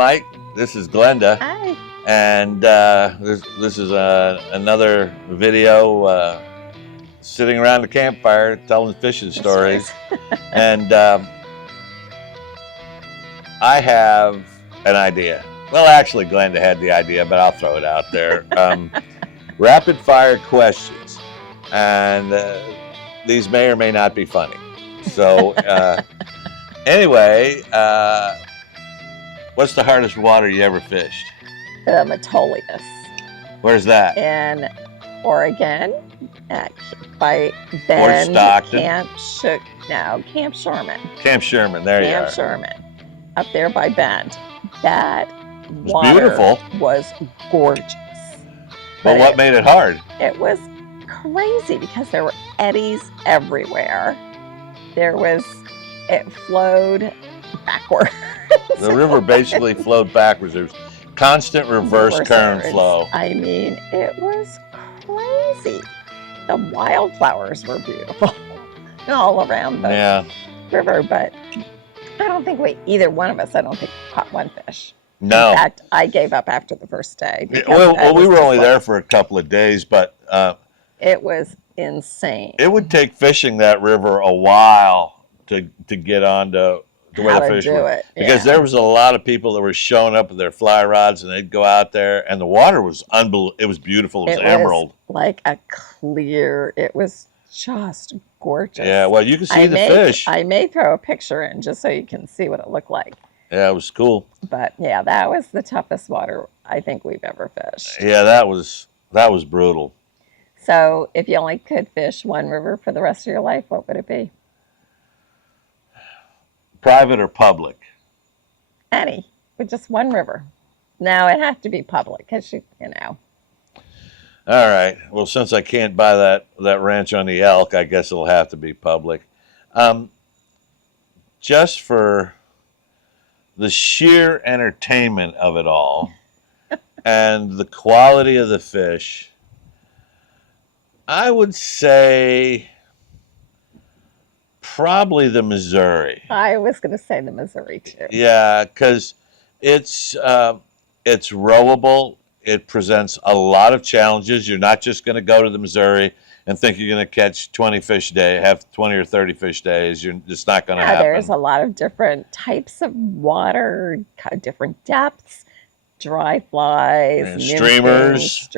Mike. This is Glenda. Hi. And this is another video sitting around the campfire telling fishing stories. And I have an idea. Well, actually, Glenda had the idea, but I'll throw it out there. Rapid fire questions. And these may or may not be funny. So anyway, what's the hardest water you ever fished? The Metolius. Where's that? In Oregon, by Bend. Stockton. Camp Sherman. Camp Sherman, there you are. Camp Sherman, up there by Bend. That water beautiful. Was gorgeous. But what made it hard? It was crazy because there were eddies everywhere. It flowed backwards. The river basically flowed backwards. There was constant reverse current flow. I mean, it was crazy. The wildflowers were beautiful all around the river, but I don't think either one of us, caught one fish. No. In fact, I gave up after the first day. Well, we were only there for a couple of days, but it was insane. It would take fishing that river a while to get on to where the fish were. Because there was a lot of people that were showing up with their fly rods, and they'd go out there, and the water was unbelievable. It was beautiful. It was emerald. Like a clear. It was just gorgeous. Yeah, well, you can see the fish. I may throw a picture in just so you can see what it looked like. Yeah, it was cool. But yeah, that was the toughest water I think we've ever fished. Yeah, that was brutal. So if you only could fish one river for the rest of your life, what would it be? Private or public? Any, with just one river. Now it has to be public because you know. All right. Well, since I can't buy that ranch on the Elk, I guess it'll have to be public. Just for the sheer entertainment of it all and the quality of the fish, I would say probably the Missouri. I was going to say the Missouri too. Yeah, because it's rowable. It presents a lot of challenges. You're not just going to go to the Missouri and think you're going to catch 20 fish a day, have 20 or 30 fish days. It's not going to happen. There's a lot of different types of water, different depths, dry flies, and streamers.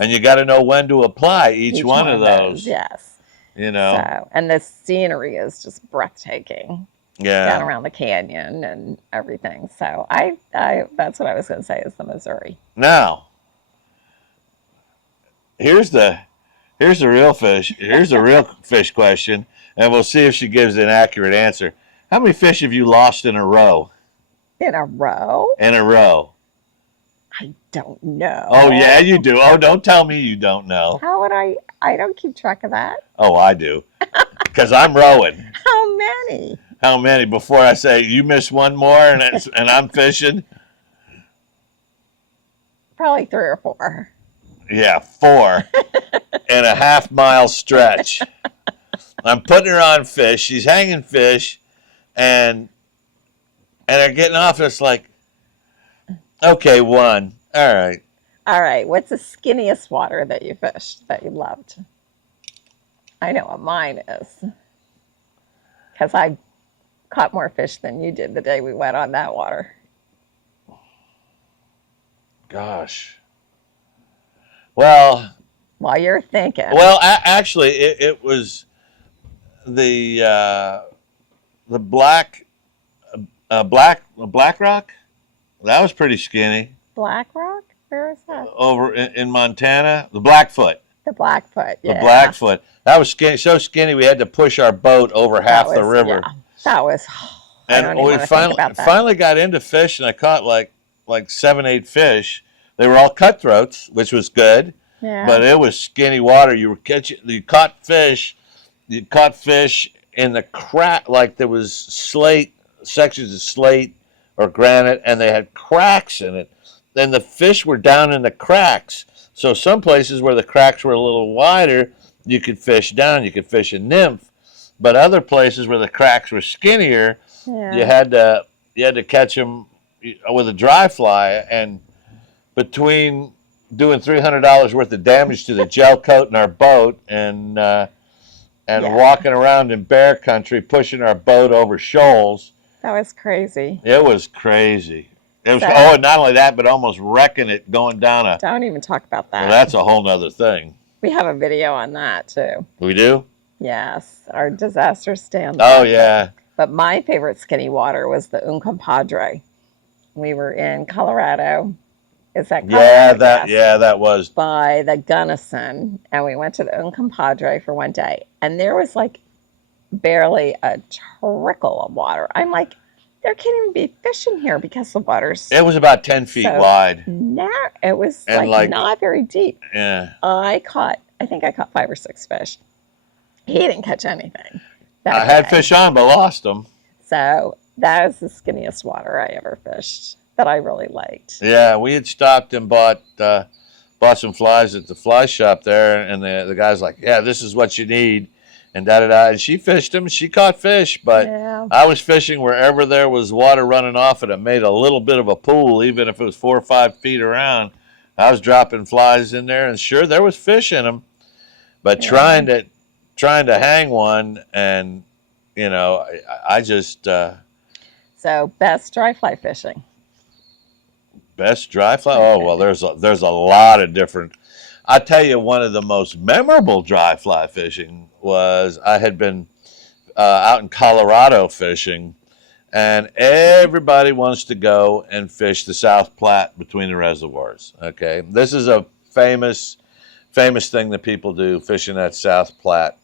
And you got to know when to apply each one of those. Yes. You know. So, and the scenery is just breathtaking. Yeah. Down around the canyon and everything. So I that's what I was going to say is the Missouri. Now, here's the real fish. Here's the real fish question, and we'll see if she gives an accurate answer. How many fish have you lost in a row? In a row? In a row. I don't know. Oh, yeah, you do. Oh, don't tell me you don't know. How would I don't keep track of that. Oh, I do. Because I'm rowing. How many? How many? Before I say you miss one more and I'm fishing? Probably 3 or 4. Yeah, 4 in a half-mile stretch. I'm putting her on fish. She's hanging fish, and they're getting off. And it's like, okay, 1. All right. All right. What's the skinniest water that you fished that you loved? I know what mine is, because I caught more fish than you did the day we went on that water. Gosh. Well, while you're thinking. Well, actually, it was the black rock. That was pretty skinny. Black rock? Where is that? Over in Montana, the Blackfoot. The Blackfoot. Yeah. The Blackfoot. That was skinny, so skinny we had to push our boat over half the river. Yeah, that was. And we finally got into fish, and I caught like 7, 8 fish. They were all cutthroats, which was good. Yeah. But it was skinny water. You caught fish in the crack, like there was sections of slate or granite, and they had cracks in it. Then the fish were down in the cracks. So some places where the cracks were a little wider, you could fish down. You could fish a nymph. But other places where the cracks were skinnier, you had to catch them, with a dry fly, and between doing $300 worth of damage to the gel coat in our boat and walking around in bear country pushing our boat over shoals. That was crazy. It was crazy. It was not only that, but almost wrecking it going down a. Don't even talk about that. Well, that's a whole nother thing. We have a video on that too. We do? Yes, our disaster stand. Oh yeah. But my favorite skinny water was the Uncompahgre. We were in Colorado. Is that Colorado? That was by the Gunnison, and we went to the Uncompahgre for one day, and there was like barely a trickle of water. I'm like, there can't even be fish in here because the water's. It was about 10 feet wide. It was like not very deep. Yeah. I think I caught 5 or 6 fish. He didn't catch anything. I had fish on, but lost them. So that was the skinniest water I ever fished that I really liked. Yeah, we had stopped and bought some flies at the fly shop there, and the guy's like, yeah, this is what you need, and da-da-da. And she fished them. She caught fish, but I was fishing wherever there was water running off, and it made a little bit of a pool, even if it was 4 or 5 feet around. I was dropping flies in there, and sure, there was fish in them, but trying to hang one, and, you know, I just... So, best dry fly fishing. Best dry fly? Oh, well, there's a lot of different. I'll tell you, one of the most memorable dry fly fishing was I had been out in Colorado fishing, and everybody wants to go and fish the South Platte between the reservoirs. Okay, this is a famous thing that people do, fishing that South Platte,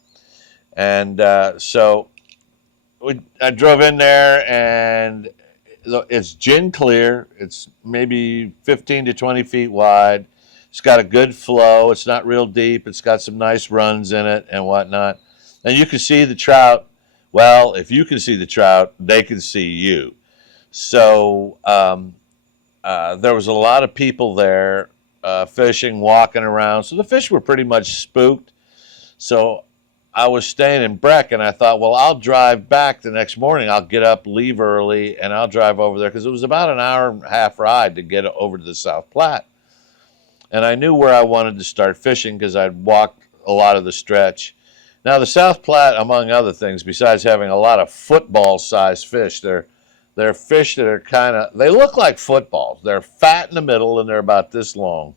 and so I drove in there, and it's gin clear. It's maybe 15 to 20 feet wide. It's got a good flow. It's not real deep. It's got some nice runs in it and whatnot. And you can see the trout. Well, if you can see the trout, they can see you. So there was a lot of people there fishing, walking around. So the fish were pretty much spooked. So I was staying in Breck, and I thought, well, I'll drive back the next morning. I'll get up, leave early, and I'll drive over there, because it was about an hour and a half ride to get over to the South Platte. And I knew where I wanted to start fishing because I'd walked a lot of the stretch. Now, the South Platte, among other things, besides having a lot of football-sized fish, they're fish that are they look like footballs. They're fat in the middle, and they're about this long.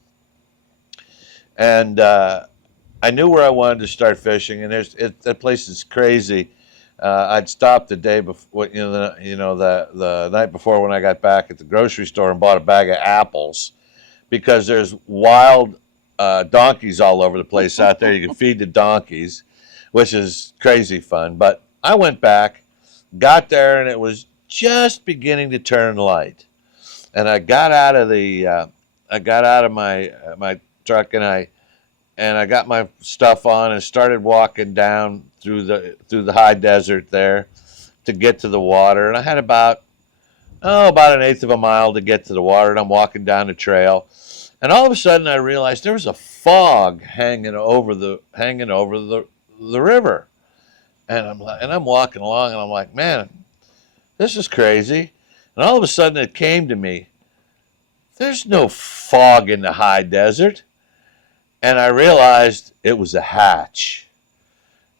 And I knew where I wanted to start fishing, and that place is crazy. I'd stopped the day before, the night before when I got back at the grocery store and bought a bag of apples, because there's wild donkeys all over the place out there. You can feed the donkeys, which is crazy fun. But I went back, got there, and it was just beginning to turn light. And I got out of my truck, and I got my stuff on and started walking down through the high desert there to get to the water. And I had about an eighth of a mile to get to the water, and I'm walking down the trail. And all of a sudden I realized there was a fog hanging over the river. And I'm walking along, and I'm like, man, this is crazy. And all of a sudden it came to me, there's no fog in the high desert. And I realized it was a hatch.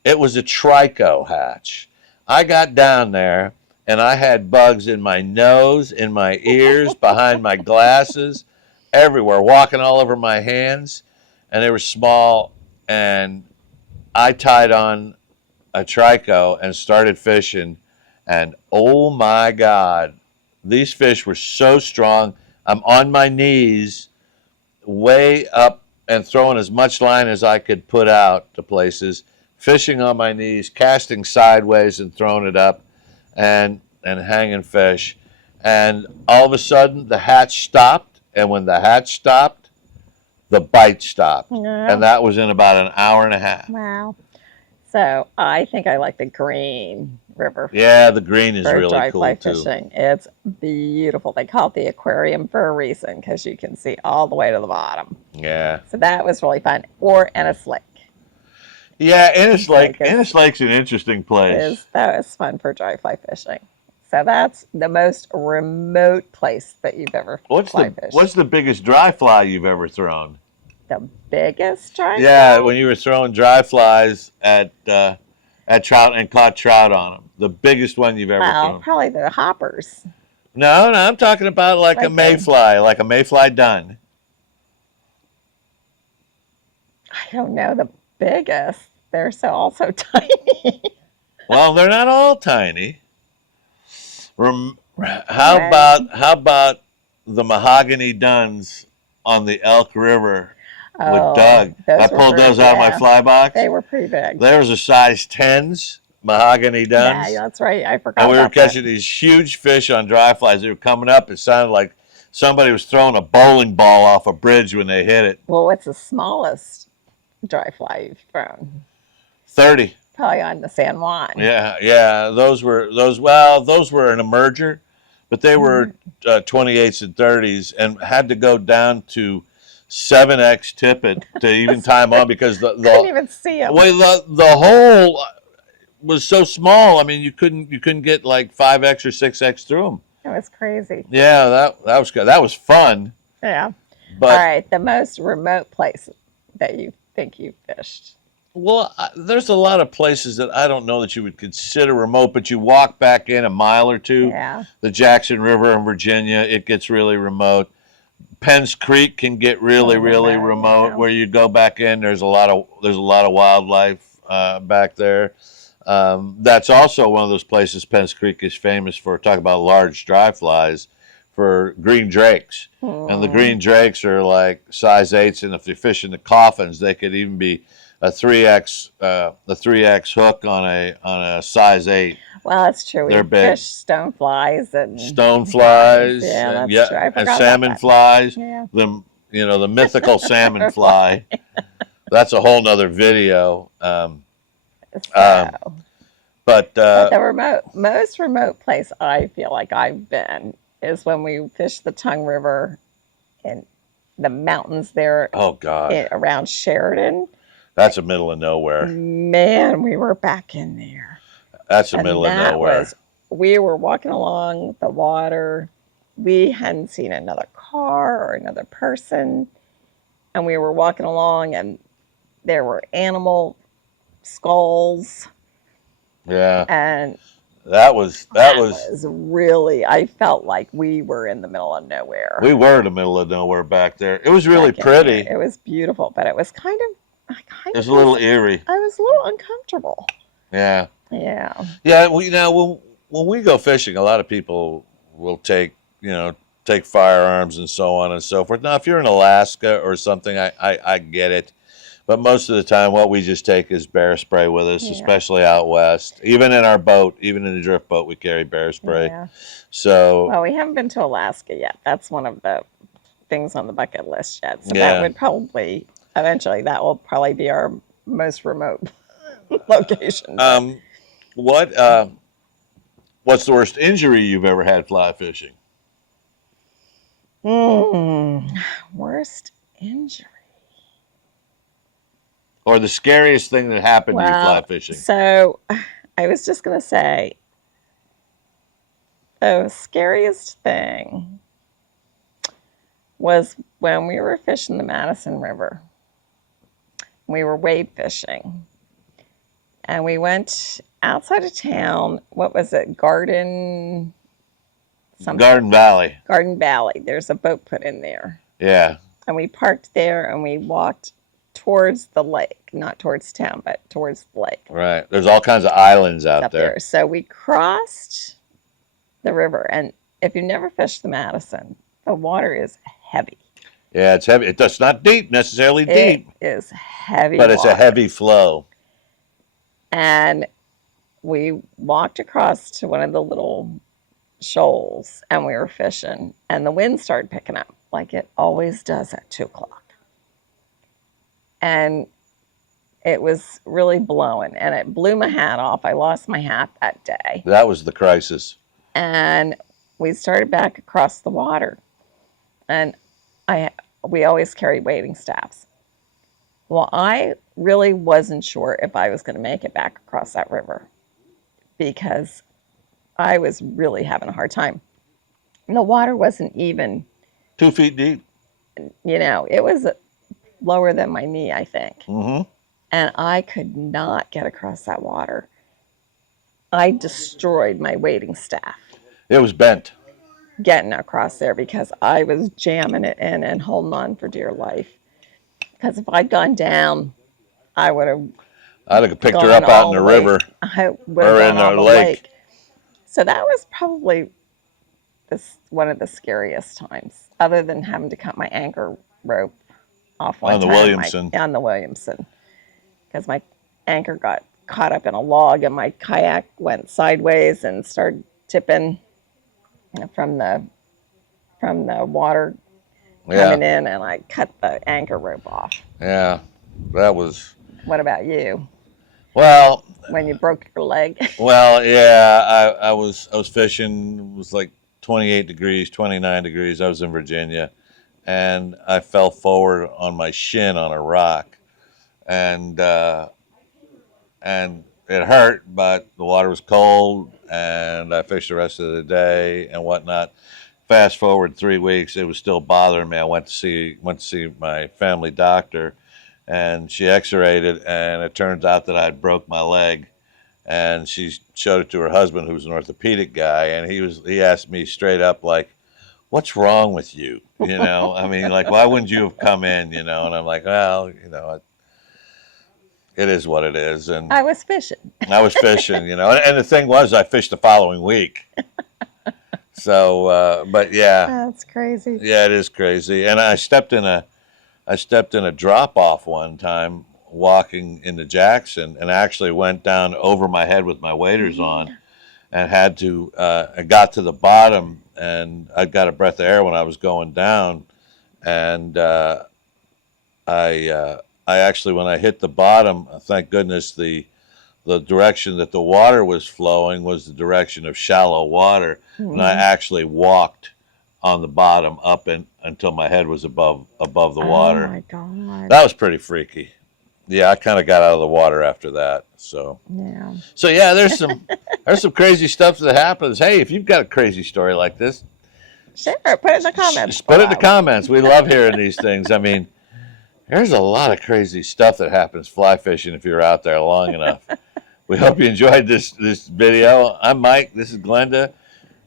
It was a trico hatch. I got down there, and I had bugs in my nose, in my ears, behind my glasses, everywhere, walking all over my hands. And they were small, and I tied on a trico and started fishing. And oh my God, these fish were so strong. I'm on my knees, way up, and throwing as much line as I could put out to places, fishing on my knees, casting sideways and throwing it up, and hanging fish. And all of a sudden, the hatch stopped, and when the hatch stopped, the bite stopped. Yeah. And that was in about an hour and a half. Wow. So I think I like the green river. Yeah, the green is really dry cool fly too. Fishing. It's beautiful. They call it the aquarium for a reason, because you can see all the way to the bottom. Yeah. So that was really fun. Or Ennis Lake. Yeah, Ennis Lake. Ennis Lake's an interesting place. That was fun for dry fly fishing. So that's the most remote place that you've ever fly fished. What's the biggest dry fly you've ever thrown? The biggest dry fly? Yeah, when you were throwing dry flies at trout and caught trout on them. The biggest one you've ever thrown. Probably the hoppers. No, I'm talking about like a mayfly, like a mayfly dun. I don't know the biggest. They're all so tiny. Well, they're not all tiny. How about the mahogany duns on the Elk River with Doug? I pulled those out of my fly box. They were pretty big. There was a size 10s mahogany duns. Yeah, that's right. I forgot. And we were catching these huge fish on dry flies. They were coming up. It sounded like somebody was throwing a bowling ball off a bridge when they hit it. Well, what's the smallest dry fly you've thrown? 30. Probably on the San Juan. Yeah. Those were an emerger, but they were 28s and 30s, and had to go down to 7X tippet to even time on because the couldn't even see them. The hole was so small. I mean, you couldn't get like 5X or 6X through them. It was crazy. Yeah, that was good. That was fun. Yeah. But, all right, the most remote place that you think you fished. Well, there's a lot of places that I don't know that you would consider remote, but you walk back in a mile or two. Yeah. The Jackson River in Virginia, it gets really remote. Penn's Creek can get really remote. Yeah. Where you go back in, there's a lot of wildlife back there. That's also one of those places Penn's Creek is famous for. Talk about large dry flies, for green drakes. And the green drakes are like size 8s, and if you're fishing the coffins, they could even be a 3X hook on a size 8. Well, that's true. They're big. Fish stoneflies and stoneflies. Yeah, that's true. I forgot and salmon about that. flies. Yeah. The mythical salmon fly. That's a whole nother video. But the most remote place I feel like I've been is when we fished the Tongue River in the mountains there. Oh God! Around Sheridan. That's the middle of nowhere. Man, we were back in there. That's the middle of nowhere. We were walking along the water. We hadn't seen another car or another person. And we were walking along, and there were animal skulls. Yeah. And that was really, I felt like we were in the middle of nowhere. We were in the middle of nowhere back there. It was really pretty. It was beautiful, but it was kind of it was a little eerie. I was a little uncomfortable. Yeah. Yeah. Yeah. When we go fishing, a lot of people will take firearms and so on and so forth. Now, if you're in Alaska or something, I get it. But most of the time, what we just take is bear spray with us, especially out west. Even in our boat, even in the drift boat, we carry bear spray. Yeah. So. Well, we haven't been to Alaska yet. That's one of the things on the bucket list yet. So that would probably. Eventually, that will probably be our most remote location. What's the worst injury you've ever had fly fishing? Worst injury. Or the scariest thing that happened to you fly fishing? So, I was just going to say, the scariest thing was when we were fishing the Madison River. We were wade fishing, and we went outside of town. What was it? Garden Valley. Garden Valley. There's a boat put in there. Yeah. And we parked there, and we walked towards the lake, not towards town, but towards the lake. Right. There's all kinds of islands out there. So we crossed the river, and if you've never fished the Madison, the water is heavy. Yeah, it's heavy. It's not necessarily deep. It is heavy But it's a heavy flow. And we walked across to one of the little shoals, and we were fishing, and the wind started picking up like it always does at 2 o'clock. And it was really blowing, and it blew my hat off. I lost my hat that day. That was the crisis. And we started back across the water, and we always carry wading staffs. Well, I really wasn't sure if I was going to make it back across that river, because I was really having a hard time. And the water wasn't even 2 feet deep. It was lower than my knee, I think. Mm-hmm. And I could not get across that water. I destroyed my waiting staff. It was bent. Getting across there because I was jamming it in and holding on for dear life. Because if I'd gone down, I'd have picked her up out in the river or in the lake. So that was probably one of the scariest times, other than having to cut my anchor rope off one time. On the Williamson. Because my anchor got caught up in a log and my kayak went sideways and started tipping from the water coming in, and I cut the anchor rope off. Yeah, that was. What about you? Well, when you broke your leg. Well, yeah, I was fishing. It was like 28 degrees, 29 degrees. I was in Virginia, and I fell forward on my shin on a rock, and it hurt, but the water was cold, and I fished the rest of the day and whatnot. Fast forward 3 weeks, it was still bothering me. I went to see my family doctor, and she x-rayed it, and it turns out that I had broke my leg. And she showed it to her husband, who's an orthopedic guy, and he asked me straight up, like, "What's wrong with you?" I mean, like, why wouldn't you have come in? And I'm like, well, it is what it is. And I was fishing. And the thing was, I fished the following week. So, but yeah, that's crazy. Yeah, it is crazy. And I stepped in a drop off one time, walking into Jackson, and actually went down over my head with my waders on, and had to. I got to the bottom, and I got a breath of air when I was going down, and I actually, when I hit the bottom, thank goodness the direction that the water was flowing was the direction of shallow water, and I actually walked on the bottom up until my head was above the water. Oh my God! That was pretty freaky. Yeah, I kind of got out of the water after that. So yeah. So yeah, there's some crazy stuff that happens. Hey, if you've got a crazy story like this, sure, put it in the comments. Put it in the comments. We love hearing these things. I mean, there's a lot of crazy stuff that happens fly fishing if you're out there long enough. We hope you enjoyed this video. I'm Mike. This is Glenda.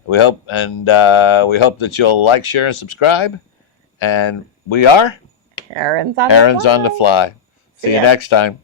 We hope that you'll like, share, and subscribe. And we are Aaron's on the fly. See you next time.